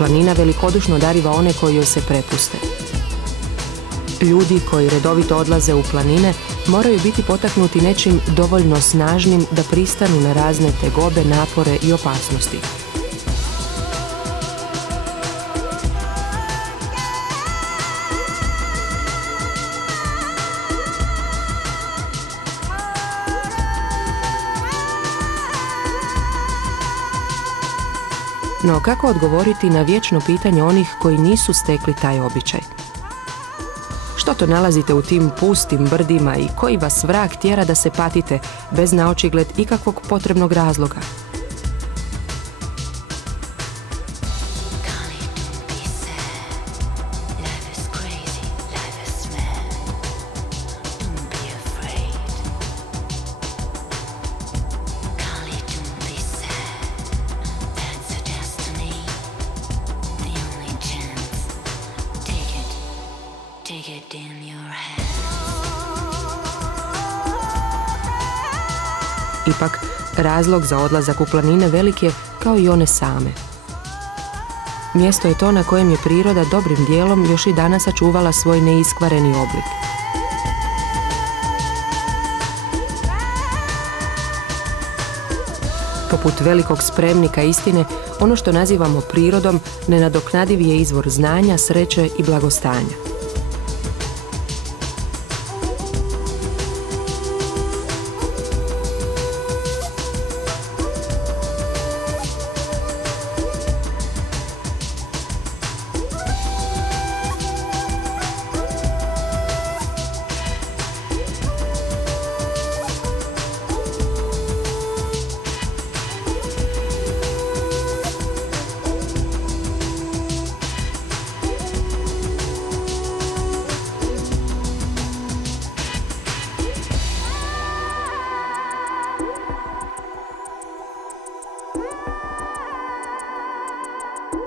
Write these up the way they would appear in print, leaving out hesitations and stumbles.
planina velikodušno dariva one koji joj se prepuste. Ljudi koji redovito odlaze u planine moraju biti potaknuti nečim dovoljno snažnim da pristanu na razne tegobe, napore i opasnosti. No kako odgovoriti na vječno pitanje onih koji nisu stekli taj običaj? Što to nalazite u tim pustim brdima i koji vas vrag tjera da se patite bez naočigled ikakvog potrebnog razloga? Ipak, razlog za odlazak u planine velik je kao i one same. Mjesto je to na kojem je priroda dobrim dijelom još i danas sačuvala svoj neiskvareni oblik. Poput velikog spremnika istine, ono što nazivamo prirodom nenadoknadiv je izvor znanja, sreće i blagostanja.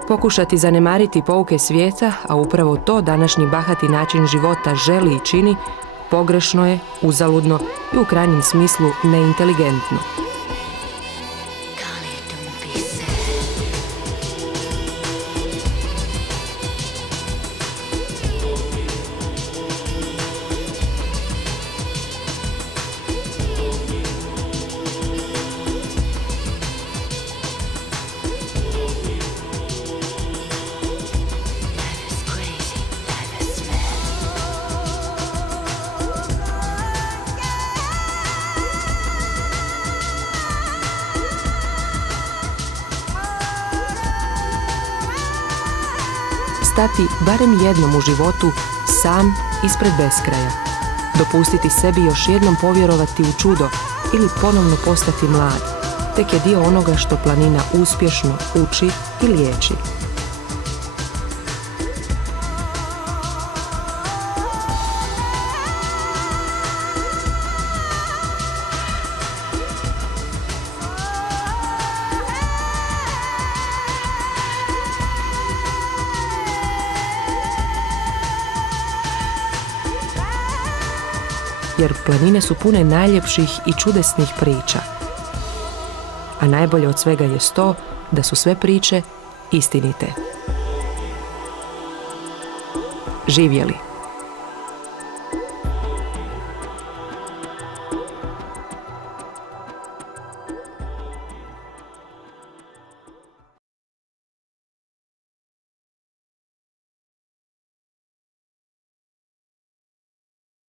Pokušati zanemariti pouke svijeta, a upravo to današnji bahati način života želi i čini, pogrešno je, uzaludno i u krajnjem smislu neinteligentno. Stati barem jednom u životu sam ispred beskraja. Dopustiti sebi još jednom povjerovati u čudo ili ponovno postati mlad. Tek je dio onoga što planina uspješno uči i liječi. Jer planine su pune najljepših i čudesnih priča. A najbolje od svega je to da su sve priče istinite. Živjeli!